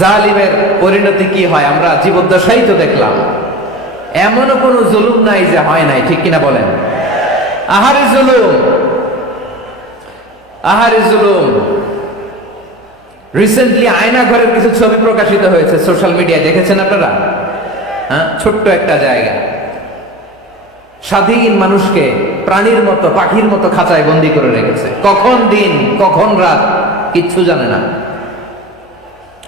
জালিমের পরিণতি কি হয় আমরা জীবদ্দশাই তো দেখলাম। এমনও কোনো জুলুম নাই যে হয় নাই, ঠিক কিনা বলেন? আহারে জুলুম, আহারে জুলুম। রিসেন্টলি আয়না ঘরের কিছু ছবি প্রকাশিত হয়েছে সোশ্যাল মিডিয়ায়, দেখেছেন আপনারা? হ্যাঁ, ছোট্ট একটা জায়গা, স্বাধীন মানুষকে প্রাণীর মতো পাখির মতো খাঁচায় বন্দি করে রেখেছে। কখন দিন কখন রাত কিচ্ছু জানে না,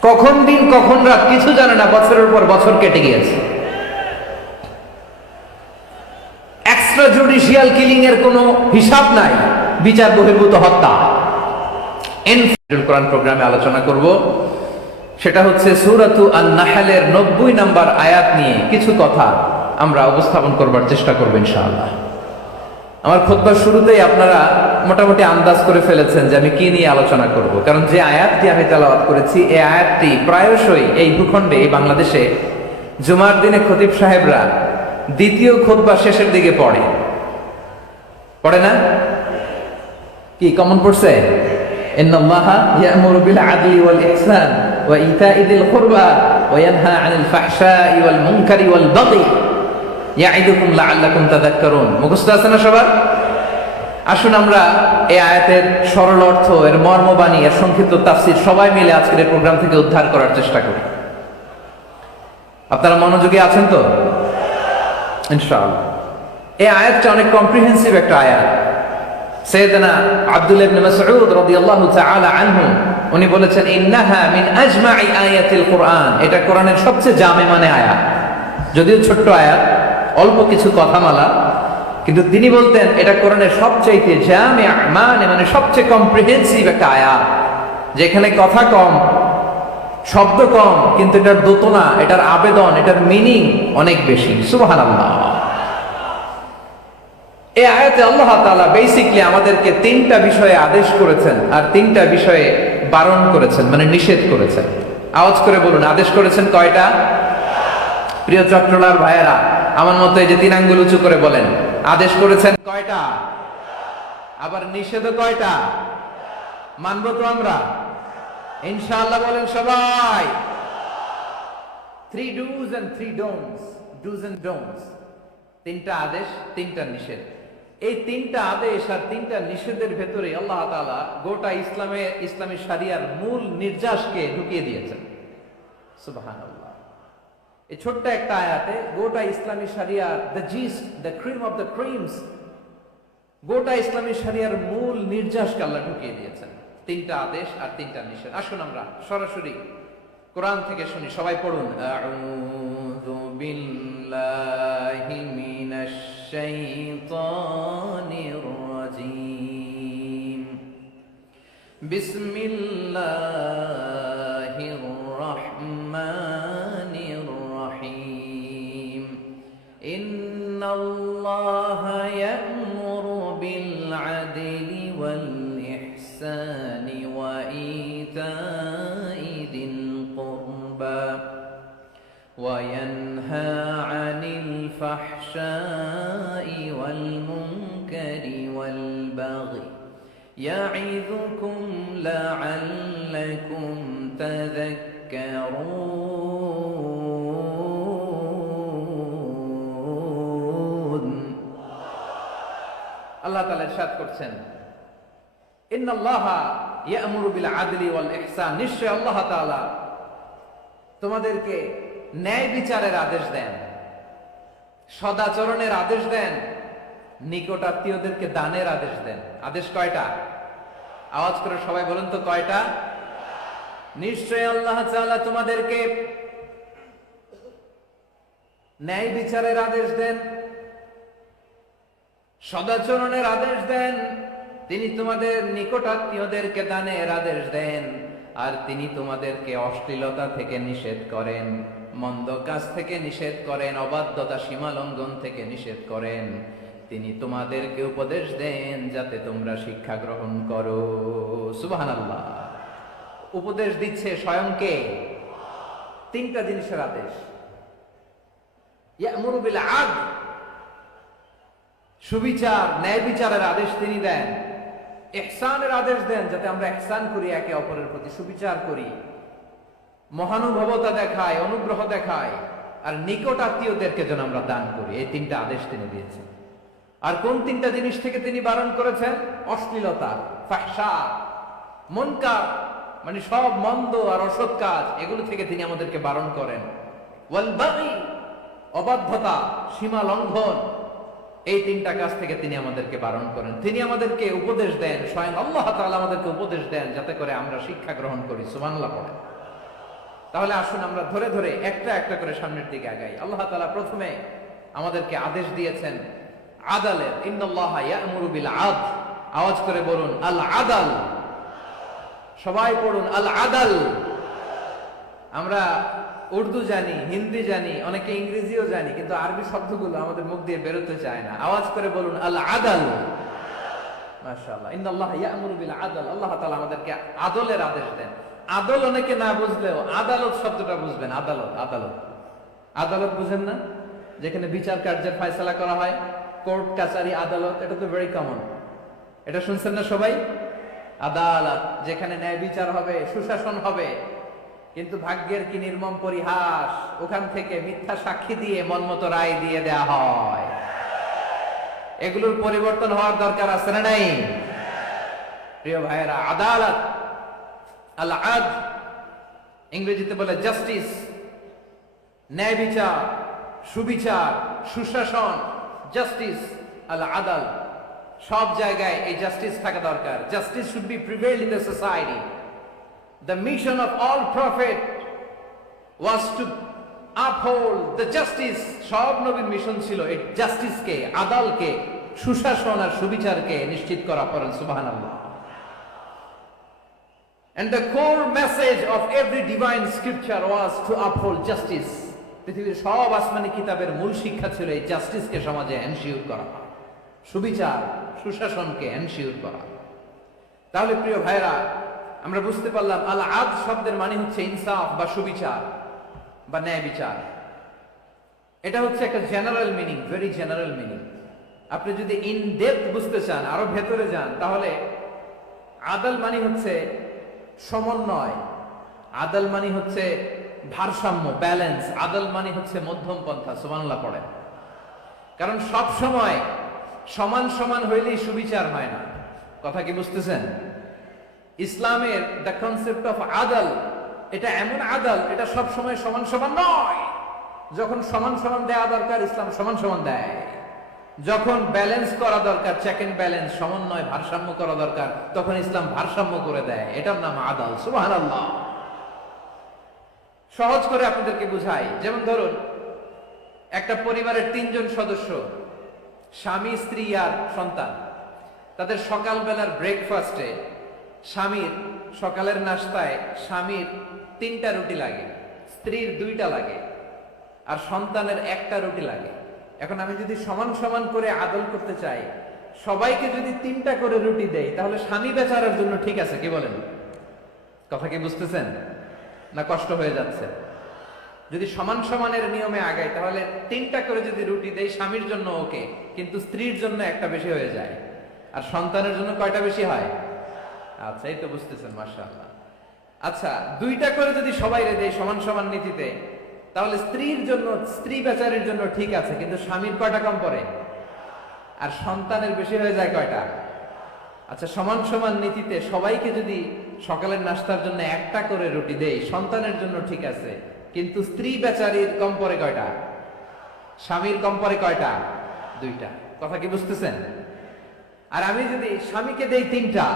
কখন দিন কখন রাত কিছু জানে না। বছরের পর বছর কেটে গিয়েছে। এক্সট্রা জুডিশিয়াল কিলিং এর কোনো হিসাব নাই, বিচার বহির্ভূত হত্যা। কোরআন প্রোগ্রামে আলোচনা করব, সেটা হচ্ছে সূরাতু আন-নাহলের 90 নম্বর আয়াত নিয়ে কিছু কথা আমরা উপস্থাপন করবার চেষ্টা করব ইনশাআল্লাহ। আমার খুতবার শুরুতেই আপনারা মোটামুটি আন্দাজ করে ফেলেছেন যে আমি কি নিয়ে আলোচনা করব, কারণ যে আয়াতটি আমি তেলাওয়াত করেছি এই আয়াতটি প্রায়শই এই ভূখণ্ডে, এই বাংলাদেশে জুমার দিনে খতিব সাহেবরা দ্বিতীয় খুতবা শেষের দিকে পড়ে না? কি কমন পড়ছে? ইন্নাল্লাহা ইয়া'মুরু বিল আদলি ওয়াল ইহসান ওয়া ইতা'i যিল কুরবা ওয়া ইয়ানহা আনিল ফাহশাই ওয়াল মুনকারি ওয়াল বাগি ইয়া'iদুকুম লা'আল্লাকুম তাযাক্কারুন। মুখস্থ আছে না সবার? আসুন আমরা এই আয়াতের সরল অর্থ, এর মর্মবাণী, এর সংক্ষিপ্ত তাফসীর সবাই মিলে আজকের এই প্রোগ্রাম থেকে উদ্ধার করার চেষ্টা করি। আপনারা মনোযোগী আছেন তো? ইনশাআল্লাহ। এই আয়াতটা অনেক কম্প্রিহেন্সিভ একটা আয়াত। সাইয়েদনা আব্দুল্লাহ ইবনে মাসউদ রাদিয়াল্লাহু তাআলা আনহু উনি বলেছেন, ইন্নাহা মিন আজমাই আয়াতিল কুরআন, এটা কোরআনের সবচেয়ে জামে মানে আয়াত। যদিও ছোট্ট আয়াত, অল্প কিছু কথামালা, কিন্তু তিনি বলতেন এটা কোরআনের সবচাইতে জামে মানে সবচেয়ে কম্প্রিহেন্সিভ একটা আয়াত, যেখানে কথা কম, শব্দ কম, কিন্তু এটার দোতনা, এটার আবেদন, এটার মিনিং অনেক বেশি। সুবহানাল্লাহ। এই আয়াতে আল্লাহ তাআলা বেসিক্যালি আমাদেরকে তিনটা বিষয়ে আদেশ করেছেন আর তিনটা বিষয়ে বারণ করেছেন, মানে নিষেধ করেছেন। আওয়াজ করে বলুন, আদেশ করেছেন কয়টা? প্রিয় চট্টলার ভাইয়েরা, আমার মতো এই যে তিন আঙ্গুল উঁচু করে বলেন, আদেশ করেছেন কয়টা? আবার নিষেধও কয়টা? মানবো তো আমরা ইনশাআল্লাহ? বলেন সবাই। 3 do's and 3 don'ts, do's and don'ts, তিনটা আদেশ, তিনটা নিষেধ। এই তিনটা আদেশ আর তিনটা নিষেধের ভেতরে আল্লাহ তাআলা গোটা ইসলামী শরিয়ার মূল নির্যাসকে ঢুকিয়ে দিয়েছেন। সুবহানাল্লাহ। এই ছোট্ট একটা আয়াতে গোটা ইসলামী শরিয়ার, the gist, the cream of the creams, গোটা ইসলামী শরিয়ার মূল নির্যাসকে আল্লাহ ঢুকিয়ে দিয়েছেন। তিনটা আদেশ আর তিনটা নিষেধ। আসুন আমরা সরাসরি কোরআন থেকে শুনি, সবাই পড়ুন। আউযু বিল্লাহি মিনাশ শাইতানির রাজীম। বিসমিল্লাহির রাহমানির রাহিম। ইন্নাল্লাহা ইয়া'মুরু বিল আদলি ওয়াল ইহসানি ওয়া ইতা'i যিল কুরবা ওয়া ইয়ানহা আনিল ফাহশাই ওয়াল মুনকারি ওয়াল বাগি ইয়া'iযুকুম লা'আল্লাকুম তাযাক্কারুন। আল্লাহ তাআলা ইরশাদ করছেন, ইন্নাল্লাহা ইয়া'মুরু বিল আদলি ওয়াল ইহসান, নিশ্চয় আল্লাহ তাআলা তোমাদেরকে ন্যায় বিচারের আদেশ দেন, সদাচরণের আদেশ দেন, নিকট আত্মীয়দেরকে দানের আদেশ দেন। আদেশ কয়টা? আওয়াজ করে সবাই বলুন তো কয়টা? নিশ্চয় আল্লাহ তাআলা তোমাদেরকে ন্যায় বিচারের আদেশ দেন, সদাচরণের আদেশ দেন, তিনি তোমাদের নিকট আত্মীয়দেরকে দানের আদেশ দেন, আর তিনি তোমাদেরকে অশ্লীলতা থেকে নিষেধ করেন, মন্দ কাজ থেকে নিষেধ করেন, অবাধ্যতা সীমা লঙ্ঘন থেকে নিষেধ করেন। তিনি তোমাদেরকে উপদেশ দেন যাতে তোমরা শিক্ষা গ্রহণ করো। সুবহানাল্লাহ। উপদেশ দিচ্ছে স্বয়ং কে? তিনটা জিনিসের আদেশ। ইয়া'মুরু বিল আদল, সুবিচার, ন্যায় বিচারের আদেশ তিনি দেন। ইহসানের আদেশ দেন, যাতে আমরা ইহসান করি, একে অপরের প্রতি সুবিচার করি। মহানুভবতা দেখায়, অনুগ্রহ দেখায়, আর নিকট আত্মীয়দেরকে যেন আমরা দান করি। এই তিনটা আদেশ তিনি দিয়েছেন। আর কোন তিনটা জিনিস থেকে তিনি বারণ করেছেন? অশ্লীলতা, ফাহশা, মুনকার, মানে সব মন্দ আর অসৎ কাজ, এগুলো থেকে তিনি আমাদেরকে বারণ করেন। ওয়াল বাগি, অবাধ্যতা, সীমা লঙ্ঘন, এই তিনটা কাজ থেকে তিনি আমাদেরকে বারণ করেন। তিনি আমাদেরকে উপদেশ দেন, স্বয়ং আল্লাহ তাআলা আমাদেরকে উপদেশ দেন যাতে করে আমরা শিক্ষা গ্রহণ করি। সুবহানাল্লাহ পড়েন। তাহলে আসুন আমরা ধরে ধরে একটা একটা করে সামনের দিকে আগাই। আল্লাহ তাআলা প্রথমে আমাদেরকে আদেশ দিয়েছেন আদালের। ইন্নাল্লাহা ইয়া'মুরু বিল আদল। আওয়াজ করে বলুন আল আদাল। সবাই পড়ুন আল আদাল। আমরা উর্দু জানি, হিন্দি জানি, অনেকে ইংরেজিও জানি, কিন্তু আরবি শব্দগুলো আমাদের মুখ দিয়ে বেরোতে চায় না। আওয়াজ করে বলুন আল আদাল। মাশাআল্লাহ। ইন্নাল্লাহা ইয়া'মুরু বিল আদল। আল্লাহ তাআলা আমাদেরকে আদলের আদেশ দেন। আদল অনেকে না বুঝলেও আদালত শব্দটা বুঝবেন। আদালত, আদালত, আদালত বুঝেন না? যেখানে বিচার কার্যের ফয়সালা করা হয়, কোর্ট কাচারি আদালত, এটা তো ভেরি কমন। এটা শুনছেন না সবাই? আদালত, যেখানে ন্যায় বিচার হবে, সুশাসন হবে। কিন্তু ভাগ্যের কি নির্মম পরিহাস, ওখান থেকে মিথ্যা সাক্ষী দিয়ে মনমতো রায় দিয়ে দেয়া হয়। এগুলোর পরিবর্তন হওয়ার দরকার আছে না নাই? প্রিয় ভাইয়েরা, আদালত, আল আদ, ইংরেজিতে বলে জাস্টিস, ন্যায় বিচার, সুবিচার, সুশাসন, জাস্টিস, আল আদাল, সব জায়গায় এই জাস্টিস থাকা দরকার। Justice should be prevailed in the society. The mission of all prophet was to uphold the justice. সব নবীর মিশন ছিল এই জাস্টিসকে, আদালকে, সুশাসন আর সুবিচারকে নিশ্চিত করা। পড়েন সুবহানাল্লাহ। And the core message of every divine scripture was to uphold justice. পৃথিবীর সব আসমানি কিতাবের মূল শিক্ষা ছিল এই জাস্টিসকে সমাজে এনশিওর করা, সুবিচার, সুশাসনকে এনশিওর করা। তাহলে প্রিয় ভাইরা, আমরা বুঝতে পারলাম আল আদ শব্দের মানে হচ্ছে ইনসাফ বা সুবিচার বা ন্যায় বিচার। এটা হচ্ছে একটা general meaning, very general meaning. আপনি যদি ইন ডেপথ বুঝতে চান, আরো ভেতরে যান, তাহলে আদাল মানে হচ্ছে সমন্বয়, আদাল মানে হচ্ছে ভারসাম্য, ব্যালেন্স। আদাল মানে হচ্ছে মধ্যম পন্থা। সুবহানাল্লাহ পড়ে। কারণ সব সময় সমান সমান হইলেই সুবিচার হয় না। কথা কি বুঝতেছেন? ইসলামের দ্য কনসেপ্ট অফ আদাল, এটা এমন আদাল, এটা সব সময় সমান সমান নয়। যখন সমান সমান দেওয়া দরকার, ইসলাম সমান সমান দেয়। যখন ব্যালেন্স করা দরকার, চেক এন্ড ব্যালেন্স, সমন্বয়, ভারসাম্য করা দরকার, তখন ইসলাম ভারসাম্য করে দেয়। এটার নাম আদাল। সুবহানাল্লাহ। সহজ করে আপনাদেরকে বুঝাই। যেমন ধরুন, একটা পরিবারের 3 জন সদস্য, স্বামী, স্ত্রী আর সন্তান। তাদের সকালবেলার ব্রেকফাস্টে, স্বামীর সকালের নাস্তায় স্বামীর 3টা রুটি লাগে, স্ত্রীর 2টা লাগে, আর সন্তানের 1টা রুটি লাগে। এখন আমি যদি সমান সমান করে আদল করতে চাই, সবাইকে যদি 3টা করে রুটি দেই, তাহলে স্বামী বেচারার জন্য ঠিক আছে? কি বলেন? কথা কি বুঝতেছেন না কষ্ট হয়ে যাচ্ছে? যদি সমান সমানের নিয়মে আগাই, তাহলে 3টা করে যদি রুটি দেই, স্বামীর জন্য ওকে, কিন্তু স্ত্রীর জন্য 1টা বেশি হয়ে যায়। আর সন্তানের জন্য কয়টা বেশি হয়? আচ্ছা, এই তো বুঝতেছেন, মাশাআল্লাহ। আচ্ছা, 2টা করে যদি সবাই দেয় সমান সমান নীতিতে, তাহলে স্ত্রীর জন্য, স্ত্রী বেচারির জন্য ঠিক আছে, কিন্তু স্বামীর কয়টা কম পড়ে? আর সন্তানের বেশি হয়ে যায় কয়টা? আচ্ছা, সমান সমান নীতিতে সবাইকে যদি সকালের নাস্তার জন্য 1টা করে রুটি দেই, সন্তানের জন্য ঠিক আছে, কিন্তু স্ত্রী বেচারির কম পড়ে কয়টা? স্বামীর কম পড়ে কয়টা? 2টা। কথা কি বুঝতেছেন? আর আমি যদি স্বামীকে দেই 3টা,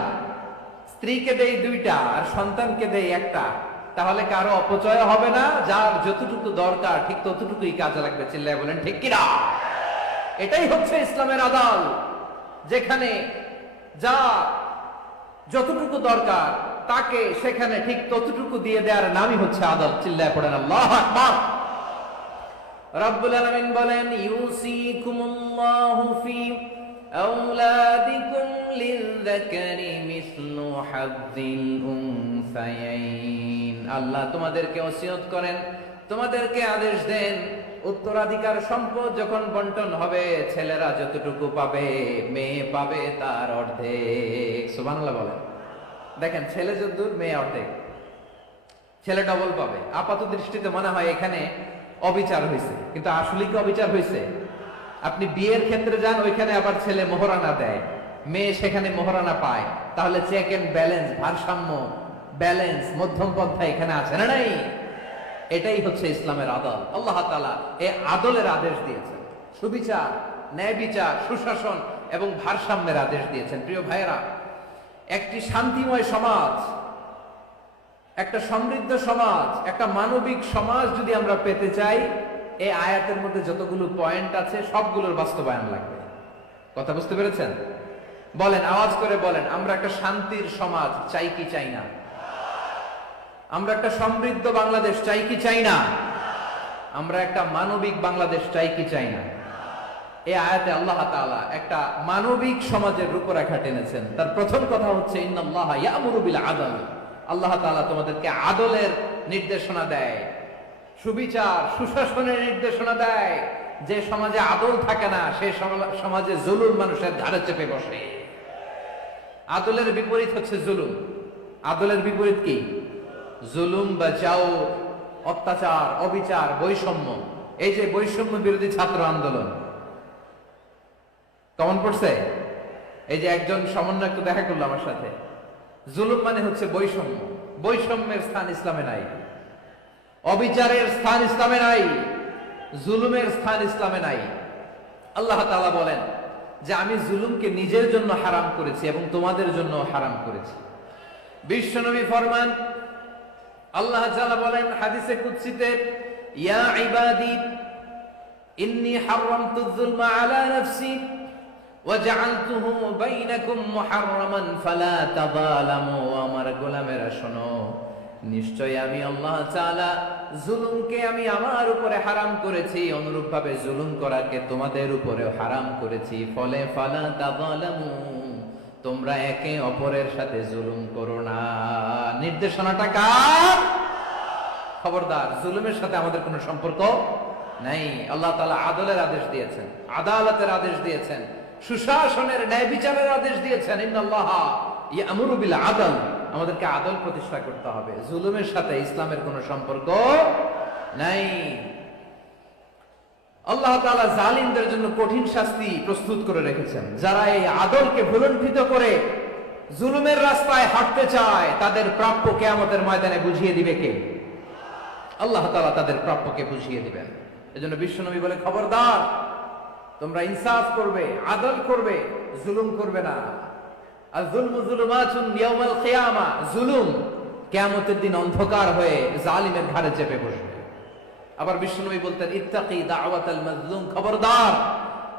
স্ত্রীকে দেই 2টা, আর সন্তানকে দেই 1টা, তাহলে কারো অপচয় হবে না। যার যতটুকু দরকার ঠিক ততটুকুই কাজে লাগবে। চিল্লায় বলেন ঠিক কিনা? এটাই হচ্ছে ইসলামের আদাল, যেখানে যা যতটুকু দরকার তাকে সেখানে ঠিক ততটুকু দিয়ে দেওয়ার নামই হচ্ছে আদাল। চিল্লায় পড়েন আল্লাহু আকবার। রব্বুল আলামিন বলেন, ইউসিকুমুল্লাহু ফি আওলাদিকুম লিযযাকারি মিসলু হাযযিল উনসায়াইন। আল্লাহ তোমাদেরকে ওসিয়ত করেন, তোমাদেরকে আদেশ দেন, উত্তরাধিকার সম্পদ যখন বন্টন হবে, ছেলেরা যতটুকু পাবে, মেয়ে পাবে তার অর্ধেক। সুবহানাল্লাহ বলেন। দেখেন, ছেলে যতদূর, মেয়ে অর্ধেক। ছেলে ডবল পাবে। আপাত দৃষ্টিতে মনে হয় এখানে অবিচার হয়েছে, কিন্তু আসলে কি অবিচার হয়েছে? আপনি বিয়ের ক্ষেত্রে যান, ওইখানে আবার ছেলে মোহরানা দেয়, মেয়ে সেখানে মোহরানা পায়, তাহলে চেক এন্ড ব্যালেন্স, ভারসাম্য, ব্যালেন্স, মধ্যম পন্থা এখানে আছে না নাই? এটাই হচ্ছে ইসলামের আদল। আল্লাহ তাআলা এই আদলের আদেশ দিয়েছেন, সুবিচার, ন্যায় বিচার, সুশাসন এবং ভারসাম্যের আদেশ দিয়েছেন। প্রিয় ভাইয়েরা, একটি শান্তিময় সমাজ, একটা সমৃদ্ধ সমাজ, একটা মানবিক সমাজ যদি আমরা পেতে চাই, এই আয়াতের মধ্যে যতগুলো পয়েন্ট আছে সবগুলোর বাস্তবায়ন লাগবে। কথা বুঝতে পেরেছেন? বলেন, আওয়াজ করে বলেন, আমরা একটা শান্তির সমাজ চাই কি চাই না? আমরা একটা সমৃদ্ধ বাংলাদেশ চাই কি চাই না? আমরা একটা মানবিক বাংলাদেশ চাই কি চাই না? এই আয়াতে আল্লাহ তাআলা একটা মানবিক সমাজের রূপরেখা টেনেছেন। তার প্রথম কথা হচ্ছে ইন্নাল্লাহা ইয়ামুরু বিল আদল। আল্লাহ তাআলা তোমাদেরকে আদলের নির্দেশনা দেয়, সুবিচার, সুশাসনের নির্দেশনা দেয়। যে সমাজে আদল থাকে না, সেই সমাজে জুলুম মানুষের ঘাড়ে চেপে বসে। আদলের বিপরীত হচ্ছে জুলুম। আদলের বিপরীত কি? জুলুম বা জাওর, অত্যাচার, অবিচার, বৈষম্য। এই যে বৈষম্য বিরোধী ছাত্র আন্দোলন কেমন পড়ছে? এই যে একজন সমন্বয়ক তো দেখা করলো আমার সাথে। জুলুম মানে হচ্ছে বৈষম্য। বৈষম্যের স্থান ইসলামে নাই, অবিচারের স্থান ইসলামে নাই, জুলুমের স্থান ইসলামে নাই। আল্লাহ তাআলা বলেন যে আমি জুলুমকে নিজের জন্য হারাম করেছি এবং তোমাদের জন্য হারাম করেছি। বিশ্বনবী ফরমান, আল্লাহ তাআলা বলেন হাদিসে কুদসিতে, ইয়া ইবাদি ইন্নী হারামতু যুলমা আলা নাফসি ওয়া জাআলতুহু বাইনাকুম মুহাররামান ফালা তাযালামু। আমার গোলামেরা শোনো, নিশ্চয় আমি আল্লাহ তাআলা জুলুমকে আমি আমার উপরে হারাম করেছি, অনুরূপভাবে জুলুম করাকে তোমাদের উপরেও হারাম করেছি। ফলে ফালা তাযালামু, তোমরা একে অপরের সাথে জুলুম করো না। নির্দেশনাটা কার? খবরদার, জুলুমের সাথে আমাদের কোনো সম্পর্ক নাই। আল্লাহ তাআলা আদলের আদেশ দিয়েছেন, আদালতের আদেশ দিয়েছেন, সুশাসনের, ন্যায় বিচারের আদেশ দিয়েছেন। ইন্নাল্লাহা ইয়ামুরু বিল আদল। আমাদেরকে আদল প্রতিষ্ঠা করতে হবে। জুলুমের সাথে ইসলামের কোনো সম্পর্ক নাই। আল্লাহ তাআলা জালিমদের জন্য কঠিন শাস্তি প্রস্তুত করে রেখেছেন। যারা এই আদলকে ভুলণ্ঠিত করে জুলুমের রাস্তায় হাঁটতে চায়, তাদের প্রাপ্য কিয়ামতের ময়দানে বুঝিয়ে দিবে কে? আল্লাহ তাআলা তাদের প্রাপ্যকে বুঝিয়ে দিবেন। এজন্য বিশ্বনবী বলে, খবরদার, তোমরা ইনসাফ করবে, আদল করবে, জুলুম করবে না। আর যুলমু যুলুমাতুন ইয়াউমাল কিয়ামা, জুলুম কিয়ামতের দিন অন্ধকার হয়ে জালিমের ঘাড়ে চেপে বসবে। আবার বিশ্বনবী বলতেন, ইত্তাকি দাওয়াতাল মাজলুম, খবরদার,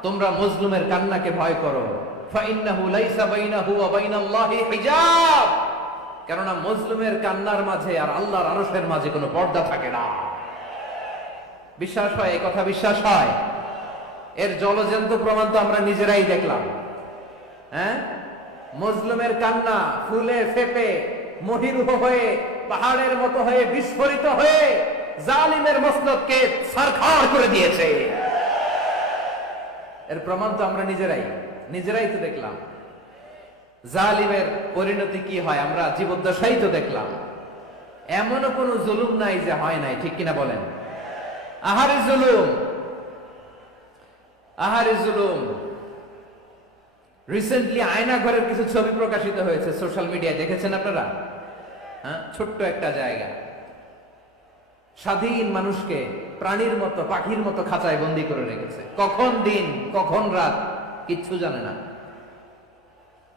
তোমরা মজলুমের কান্নাকে ভয় করো। ফাইন্নাহু লাইসা বাইনাহু ওয়া বাইনাল্লাহি হিজাব, কেননা মজলুমের কান্নার মাঝে আর আল্লাহর আরশের মাঝে কোনো পর্দা থাকে না। বিশ্বাস হয়? এই কথা বিশ্বাস হয়? এর জলজন্ত প্রমাণ তো আমরা নিজেরাই দেখলাম। হ্যাঁ, মজলুমের কান্না ফুলে ফেপে মহিরুহ হয়ে, পাহাড়ের মতো হয়ে, বিস্ফোরিত হয়ে জালিমের মসনদকে ছারখার করে দিয়েছে। এর প্রমাণ তো আমরা নিজেরাই তো দেখলাম। জালিমের পরিণতি কি হয় আমরা জীবদ্দশাই তো দেখলাম। এমনও কোনো জুলুম নাই যে হয় নাই, ঠিক কিনা বলেন? আহারে জুলুম, আহারে জুলুম। রিসেন্টলি আয়না ঘরের কিছু ছবি প্রকাশিত হয়েছে সোশ্যাল মিডিয়ায়, দেখেছেন আপনারা? হ্যাঁ, ছোট্ট একটা জায়গা, স্বাধীন মানুষকে প্রাণীর মতো, পাখির মতো খাঁচায় বন্দী করে রেখেছে। কখন দিন কখন রাত কিচ্ছু জানে না,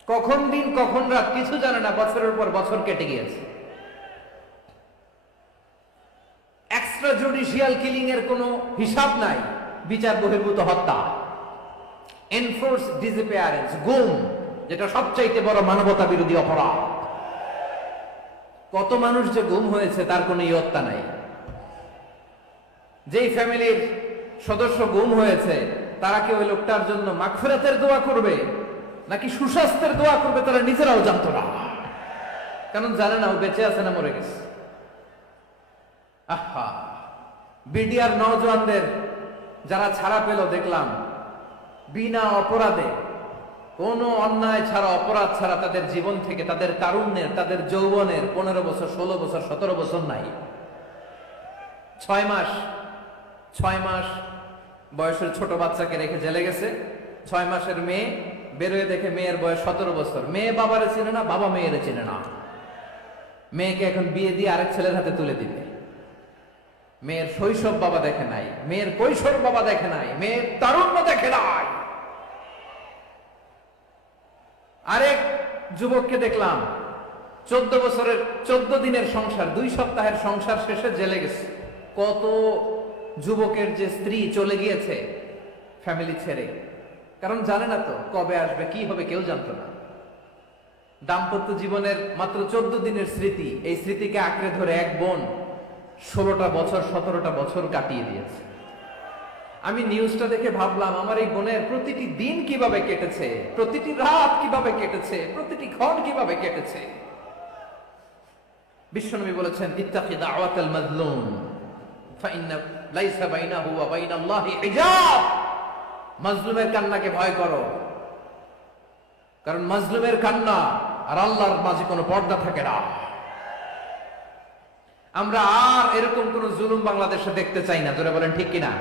কখন দিন কখন রাত কিছু জানে না। বছরের পর বছর কেটে গিয়েছে। এক্সট্রা জুডিশিয়াল কিলিং এর কোনো হিসাব নাই, বিচার বহির্ভূত হত্যা, এনফোর্স ডিসঅ্যাপিয়ারেন্স, গুম, যেটা সবচাইতে বড় মানবতা বিরোধী অপরাধ। কত মানুষ যে গুম হয়েছে তার কোনো ইয়ত্তা নাই। যেই ফ্যামিলির সদস্য গুম হয়েছে, তারা কি ওই লোকটার জন্য মাগফিরাতের দোয়া করবে নাকি সুস্বাস্থ্যের দোয়া করবে তারা নিজেরাও জানতো না, কারণ জানে না ও বেঁচে আছে না মরে গেছে। আহা, বিডিআর নওজওয়ানদের যারা ছাড়া পেল দেখলাম, বিনা অপরাধে কোনো অন্যায় ছাড়া, অপরাধ ছাড়া তাদের জীবন থেকে, তাদের তারুণ্যের, তাদের যৌবনের 15 বছর, 16 বছর, 17 বছর নাই। 6 মাস বয়সের ছোট বাচ্চাকে রেখে জেলে গেছে। 6 মাসের মেয়ে বেরোয়, দেখে মেয়ের বয়স 17 বছর। মেয়ে বাবারে চিনে না, বাবা মেয়েরে চিনে না। মেয়েকে এখন বিয়ে দিয়ে আরেক ছেলের হাতে তুলে দিবে। মেয়ের শৈশব বাবা দেখে নাই, মেয়ের কৈশোর বাবা দেখে নাই, মেয়ের তারুণ্য দেখে নাই। আরেক যুবককে দেখলাম 14 বছরের 14 দিনের সংসার, 2 সপ্তাহের সংসার শেষে জেলে গেছে। কত যুবকের যে স্ত্রী চলে গিয়েছে ফ্যামিলি ছেড়ে, কারণ জানে না তো কবে আসবে, কি হবে, কেউ জানতো না। দাম্পত্য জীবনের মাত্র 14 দিনের স্মৃতি, এই স্মৃতিকে আঁকড়ে ধরে এক বোন 16টা বছর, 17টা বছর কাটিয়ে দিয়েছে। আমি নিউজটা দেখে ভাবলাম, আমার এই বোনের প্রতিটি দিন কিভাবে কেটেছে, প্রতিটি রাত কিভাবে কেটেছে, প্রতিটি ক্ষণ কিভাবে কেটেছে। বিশ্বনবী বলেছেন, ইত্তাকি দাওয়াতাল মাজলুম ফাইন্না লাইসা বাইনাহু ওয়া বাইনাল্লাহি হিজাব। মাজলুমের কান্নাকে ভয় করো, কারণ মাজলুমের কান্না আর আল্লাহর মাঝে কোনো পর্দা থাকে না। আমরা আর এরকম কোন জুলুম বাংলাদেশে দেখতে চাই না। জোরে বলেন ঠিক কিনা?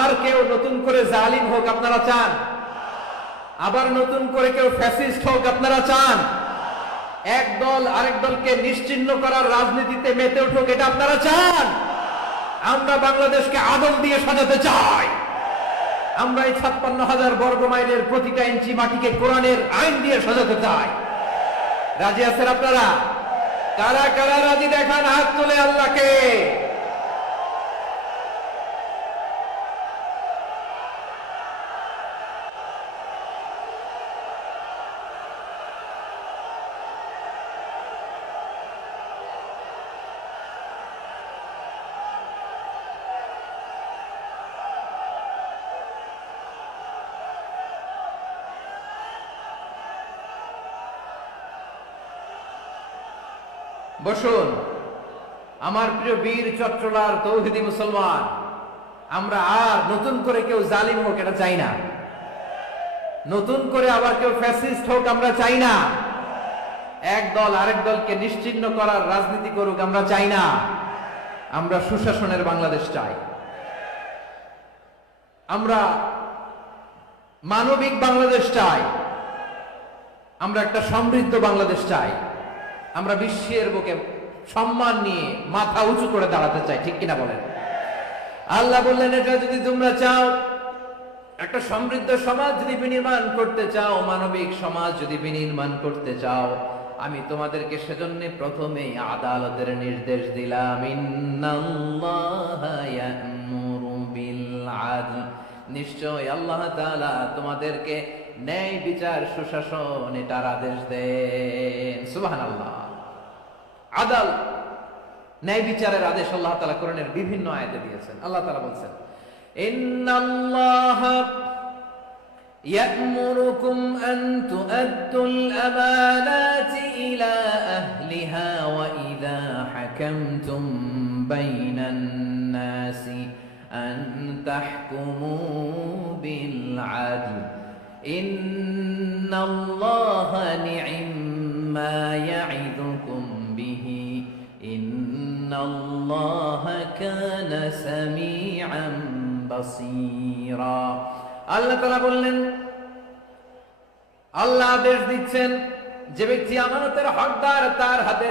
আর কেউ নতুন করে জালিম হোক আপনারা চান? আবার নতুন করে কেউ ফ্যাসিস্ট হোক আপনারা চান? এক দল আরেক দলকে নিশ্চিহ্ন করার রাজনীতিতে মেতে উঠুক, এটা আপনারা চান? আমরা বাংলাদেশকে আদল দিয়ে সাজাতে চাই। আমরা এই 56,000 বর্গ মাইলের প্রতিটা ইঞ্চি মাটিকে কোরআনের আইন দিয়ে সাজাতে চাই। রাজি আছেন আপনারা? কারা কারা রাজি দেখান হাত তুলে আল্লাহকে। বসুন আমার প্রিয় বীর চট্টলার তৌহিদি মুসলমান, আমরা আর নতুন করে কেউ জালিম হোক এটা চাই না। নতুন করে আবার কেউ ফ্যাসিস্ট হোক আমরা চাই না। এক দল আরেক দলকে নিশ্চিহ্ন করার রাজনীতি করুক আমরা চাই না। আমরা সুশাসনের বাংলাদেশ চাই। আমরা মানবিক বাংলাদেশ চাই। আমরা একটা সমৃদ্ধ বাংলাদেশ চাই। আমরা বিশ্বের বুকে সম্মান নিয়ে মাথা উঁচু করে দাঁড়াতে চাই, ঠিক কিনা বলেন? আল্লাহ বললেন, এটা যদি তোমরা চাও, একটা সমৃদ্ধ সমাজ যদি বিনির্মাণ করতে চাও, মানবিক সমাজ যদি বিনির্মাণ করতে চাও, আমি তোমাদেরকে সেজন্য প্রথমেই আদালতের নির্দেশ দিলাম। ইন্নাল্লাহা ইয়া'মুরু বিল আদল, নিশ্চয় আল্লাহ তাআলা তোমাদেরকে ন্যায় বিচার, সুশাসন এটার আদেশ দেন। সুবহানাল্লাহ। আদাল, ন্যায় বিচারের আদেশ আল্লাহ তাআলা কোরআনের বিভিন্ন আয়াতে দিয়েছেন। আল্লাহ তাআলা বলেন, ইন্নাল্লাহা ইয়া'মুরুকুম আন তু'আদ্দুল আমানাতি ইলা আহলিহা ওয়া ইযা হাকামতুম বাইনান নাসি আন তাহকুমু বিল আদল ইন্নাল্লাহা নি'ম্মা ইয়া'iদুকুম বিহি ইন্নাল্লাহা কানা সামিআন বাসীরা। আল্লাহ তাআলা বললেন, আল্লাহ আদেশ দিচ্ছেন, যে ব্যক্তি আমানতের হকদার তার হাতে